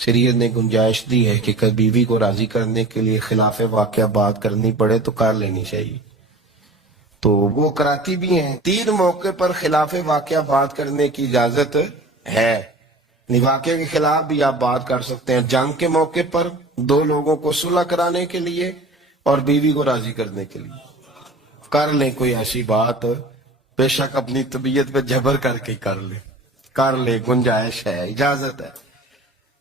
شریعت نے گنجائش دی ہے کہ کبھی بیوی کو راضی کرنے کے لیے خلاف واقعہ بات کرنی پڑے تو کر لینی چاہیے، تو وہ کراتی بھی ہیں۔ 3 موقع پر خلاف واقعہ بات کرنے کی اجازت ہے، واقعے کے خلاف بھی آپ بات کر سکتے ہیں۔ جنگ کے موقع پر 2 لوگوں کو صلح کرانے کے لیے اور بیوی کو راضی کرنے کے لیے کر لیں کوئی ایسی بات، بے شک اپنی طبیعت پہ جبر کر کے کر لیں، گنجائش ہے، اجازت ہے۔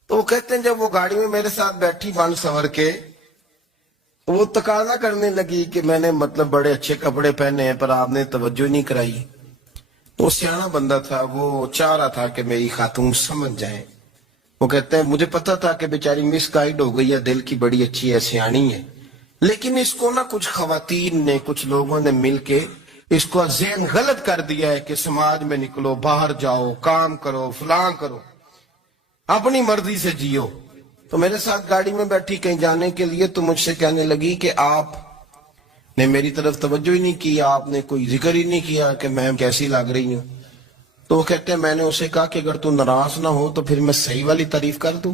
تو وہ کہتے ہیں جب وہ گاڑی میں میرے ساتھ بیٹھی بن سور کے، وہ تقاضا کرنے لگی کہ میں نے مطلب بڑے اچھے کپڑے پہنے ہیں پر آپ نے توجہ نہیں کرائی۔ وہ سیاںا بندہ تھا، وہ چاہ رہا تھا کہ میری خاتون سمجھ جائیں۔ وہ کہتے ہیں مجھے پتا تھا کہ بیچاری مس گائیڈ ہو گئی ہے، دل کی بڑی اچھی ہے، سیانی ہے، لیکن اس کو نا کچھ خواتین نے، کچھ لوگوں نے مل کے اس کو ذہن غلط کر دیا ہے کہ سماج میں نکلو، باہر جاؤ، کام کرو، فلاں کرو، اپنی مرضی سے جیو۔ تو میرے ساتھ گاڑی میں بیٹھی کہیں جانے کے لیے، تو مجھ سے کہنے لگی کہ آپ نے میری طرف توجہ ہی نہیں کی، آپ نے کوئی ذکر ہی نہیں کیا کہ میں کیسی لگ رہی ہوں۔ تو وہ کہتے ہیں میں نے اسے کہا کہ اگر تو ناراض نہ ہو تو پھر میں صحیح والی تعریف کر دوں۔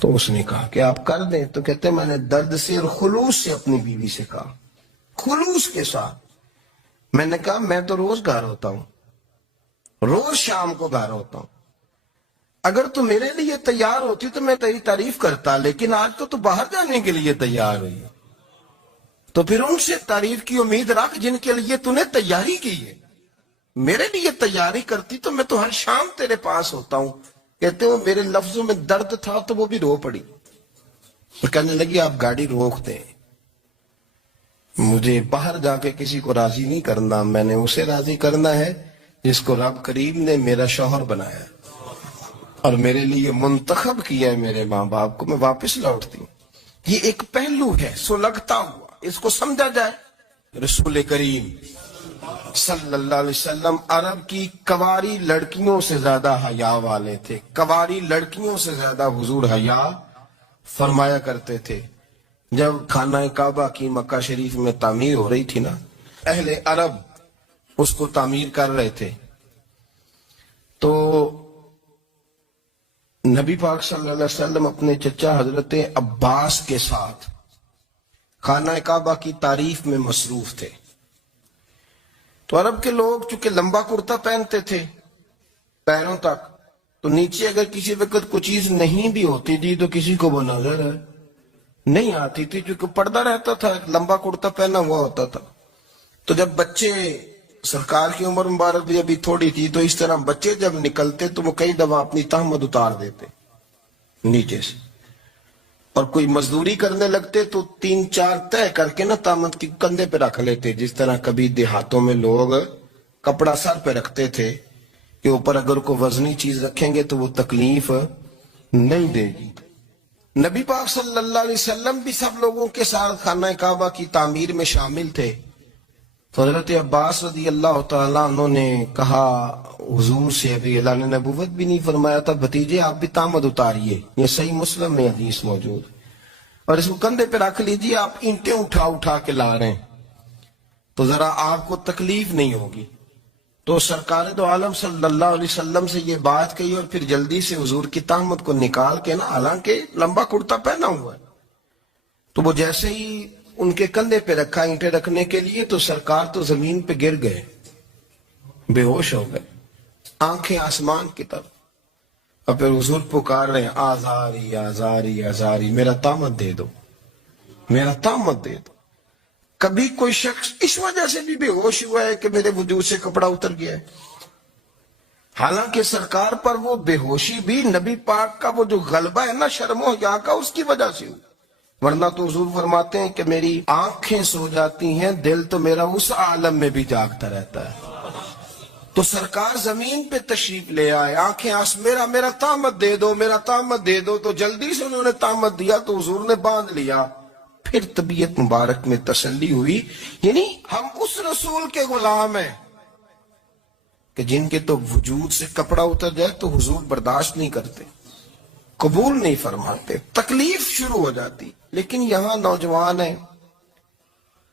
تو اس نے کہا کہ آپ کر دیں۔ تو کہتے ہیں میں نے درد سے اور خلوص سے اپنی بیوی سے کہا، خلوص کے ساتھ میں نے کہا میں تو روز گھر ہوتا ہوں، روز شام کو گھر ہوتا ہوں، اگر تو میرے لیے تیار ہوتی تو میں تیری تعریف کرتا، لیکن آج تو باہر جانے کے لیے تیار ہوئی، تو پھر ان سے تعریف کی امید رکھ جن کے لیے تو نے تیاری کی ہے۔ میرے لیے تیاری کرتی تو میں تو ہر شام تیرے پاس ہوتا ہوں۔ کہتے ہیں میرے لفظوں میں درد تھا تو وہ بھی رو پڑی، اور کہنے لگی آپ گاڑی روک دیں، مجھے باہر جا کے کسی کو راضی نہیں کرنا، میں نے اسے راضی کرنا ہے جس کو رب کریم نے میرا شوہر بنایا اور میرے لیے منتخب کیا ہے، میرے ماں باپ کو، میں واپس لوٹتی ہوں۔ یہ ایک پہلو ہے سلگتا ہوا، اس کو سمجھا جائے۔ رسول کریم صلی اللہ علیہ وسلم عرب کی کواری لڑکیوں سے زیادہ حیا والے تھے، کواری لڑکیوں سے زیادہ حضور حیا فرمایا کرتے تھے۔ جب خانہ کعبہ کی مکہ شریف میں تعمیر ہو رہی تھی نا، اہل عرب اس کو تعمیر کر رہے تھے، تو نبی پاک صلی اللہ علیہ وسلم اپنے چچا حضرت عباس کے ساتھ خانہ کعبہ کی تعریف میں مصروف تھے۔ تو عرب کے لوگ چونکہ لمبا کرتا پہنتے تھے پیروں تک، تو نیچے اگر کسی وقت کوئی چیز نہیں بھی ہوتی تھی تو کسی کو وہ نظر نہیں آتی تھی، چونکہ پردہ رہتا تھا، لمبا کرتا پہنا ہوا ہوتا تھا۔ تو جب بچے، سرکار کی عمر مبارک بھی ابھی تھوڑی تھی، تو اس طرح بچے جب نکلتے تو وہ کئی دفعہ اپنی تہمت اتار دیتے نیچے سے، اور کوئی مزدوری کرنے لگتے تو 3-4 طے کر کے نا تہمت کی کندھے پہ رکھ لیتے، جس طرح کبھی دیہاتوں میں لوگ کپڑا سر پہ رکھتے تھے کہ اوپر اگر کوئی وزنی چیز رکھیں گے تو وہ تکلیف نہیں دے گی۔ نبی پاک صلی اللہ علیہ وسلم بھی سب لوگوں کے ساتھ خانہ کعبہ کی تعمیر میں شامل تھے۔ تو حضرت عباس رضی اللہ تعالیٰ عنہ نے کہا حضور سے، ابھی اللہ نے نبوت بھی نہیں فرمایا تھا، بھتیجے آپ بھی تہمت اتاریے، یہ صحیح مسلم میں حدیث موجود، اور اس کو کندھے پہ رکھ لیجیے، آپ اینٹیں اٹھا اٹھا کے لا رہے ہیں تو ذرا آپ کو تکلیف نہیں ہوگی۔ تو سرکار دو عالم صلی اللہ علیہ وسلم سے یہ بات کہی، اور پھر جلدی سے حضور کی تہمت کو نکال کے نا، حالانکہ لمبا کرتا پہنا ہوا ہے، تو وہ جیسے ہی ان کے کندھے پہ رکھا اینٹیں رکھنے کے لیے، تو سرکار تو زمین پہ گر گئے، بے ہوش ہو گئے، آنکھیں آسمان کی طرف، اور پھر حضور پکار رہے ہیں آزاری آزاری آزاری، میرا تہمت دے دو، میرا تہمت دے دو۔ کبھی کوئی شخص اس وجہ سے بھی بے ہوش ہوا ہے کہ میرے وجود سے کپڑا اتر گیا ہے؟ حالانکہ سرکار پر وہ بے ہوشی بھی نبی پاک کا وہ جو غلبہ ہے نا شرم و حیا کا، اس کی وجہ سے ہوئی، ورنہ تو حضور فرماتے ہیں کہ میری آنکھیں سو جاتی ہیں، دل تو میرا اس عالم میں بھی جاگتا رہتا ہے۔ تو سرکار زمین پہ تشریف لے آئے، آنکھیں میرا تہمت دے دو، میرا تہمت دے دو، تو جلدی سے انہوں نے تہمت دیا تو حضور نے باندھ لیا۔ پھر طبیعت مبارک میں تسلی ہوئی، یعنی ہم اس رسول کے غلام ہیں کہ جن کے تو وجود سے کپڑا اتر جائے تو حضور برداشت نہیں کرتے، قبول نہیں فرماتے، تکلیف شروع ہو جاتی۔ لیکن یہاں نوجوان ہیں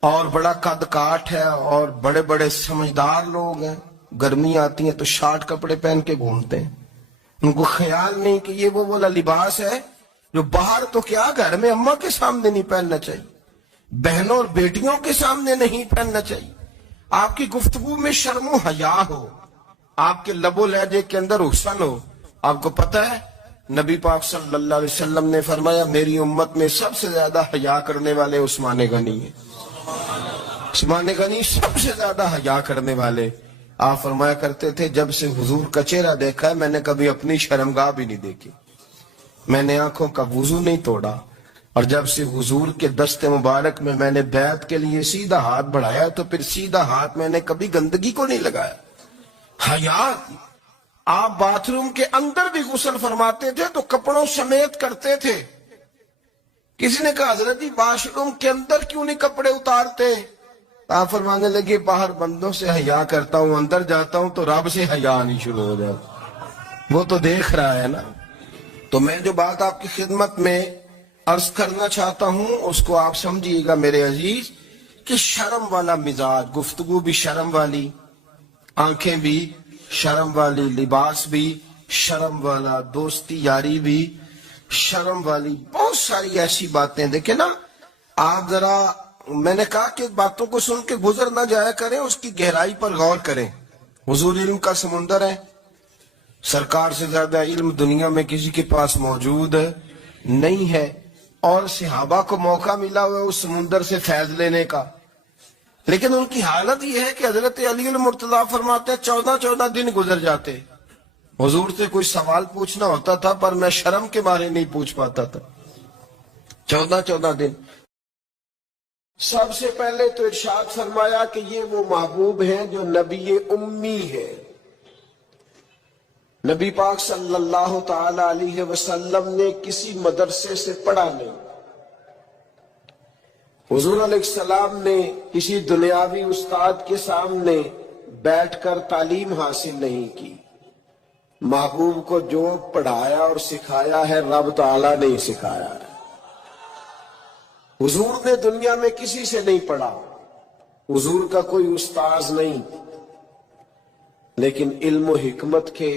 اور بڑا قد کاٹ ہے اور بڑے بڑے سمجھدار لوگ ہیں، گرمی آتی ہیں تو شارٹ کپڑے پہن کے گھومتے ہیں، ان کو خیال نہیں کہ یہ وہ والا لباس ہے جو باہر تو کیا گھر میں اماں کے سامنے نہیں پہننا چاہیے، بہنوں اور بیٹیوں کے سامنے نہیں پہننا چاہیے۔ آپ کی گفتگو میں شرم و حیا ہو، آپ کے لب و لہجے کے اندر حسن ہو۔ آپ کو پتہ ہے نبی پاک صلی اللہ علیہ وسلم نے فرمایا میری امت میں سب سے زیادہ حیا کرنے والے عثمان غنی ہیں۔ عثمان غنی سب سے زیادہ حیا کرنے والے۔ آپ فرمایا کرتے تھے جب سے حضور کا چہرہ دیکھا ہے میں نے کبھی اپنی شرمگاہ بھی نہیں دیکھی، میں نے آنکھوں کا وضو نہیں توڑا، اور جب سے حضور کے دست مبارک میں نے بیعت کے لیے سیدھا ہاتھ بڑھایا تو پھر سیدھا ہاتھ میں نے کبھی گندگی کو نہیں لگایا۔ حیا۔ آپ باتھ روم کے اندر بھی غسل فرماتے تھے تو کپڑوں سمیت کرتے تھے۔ کسی نے کہا حضرت جی واش روم کے اندر کیوں نہیں کپڑے اتارتے؟ آپ فرمانے لگے باہر بندوں سے حیا کرتا ہوں، اندر جاتا ہوں تو رب سے حیا نہیں شروع ہو جاتا، وہ تو دیکھ رہا ہے نا۔ تو میں جو بات آپ کی خدمت میں عرض کرنا چاہتا ہوں اس کو آپ سمجھیے گا میرے عزیز، کہ شرم والا مزاج، گفتگو بھی شرم والی، آنکھیں بھی شرم والی، لباس بھی شرم والا، دوستی یاری بھی شرم والی، بہت ساری ایسی باتیں۔ دیکھیں نا آپ ذرا، میں نے کہا کہ باتوں کو سن کے گزر نہ جایا کریں، اس کی گہرائی پر غور کریں۔ حضور علم کا سمندر ہے، سرکار سے زیادہ علم دنیا میں کسی کے پاس موجود نہیں ہے، اور صحابہ کو موقع ملا ہوا ہے اس سمندر سے فیض لینے کا، لیکن ان کی حالت یہ ہے کہ حضرت علی المرتضیٰ فرماتے ہیں 14 دن گزر جاتے، حضور سے کوئی سوال پوچھنا ہوتا تھا پر میں شرم کے بارے نہیں پوچھ پاتا تھا۔ 14 دن۔ سب سے پہلے تو ارشاد فرمایا کہ یہ وہ محبوب ہیں جو نبی امی ہے۔ نبی پاک صلی اللہ تعالی علیہ وسلم نے کسی مدرسے سے پڑھا نہیں، حضور علیہ السلام نے کسی دنیاوی استاد کے سامنے بیٹھ کر تعلیم حاصل نہیں کی، محبوب کو جو پڑھایا اور سکھایا ہے رب تعالیٰ نے سکھایا ہے۔ حضور نے دنیا میں کسی سے نہیں پڑھا، حضور کا کوئی استاذ نہیں، لیکن علم و حکمت کے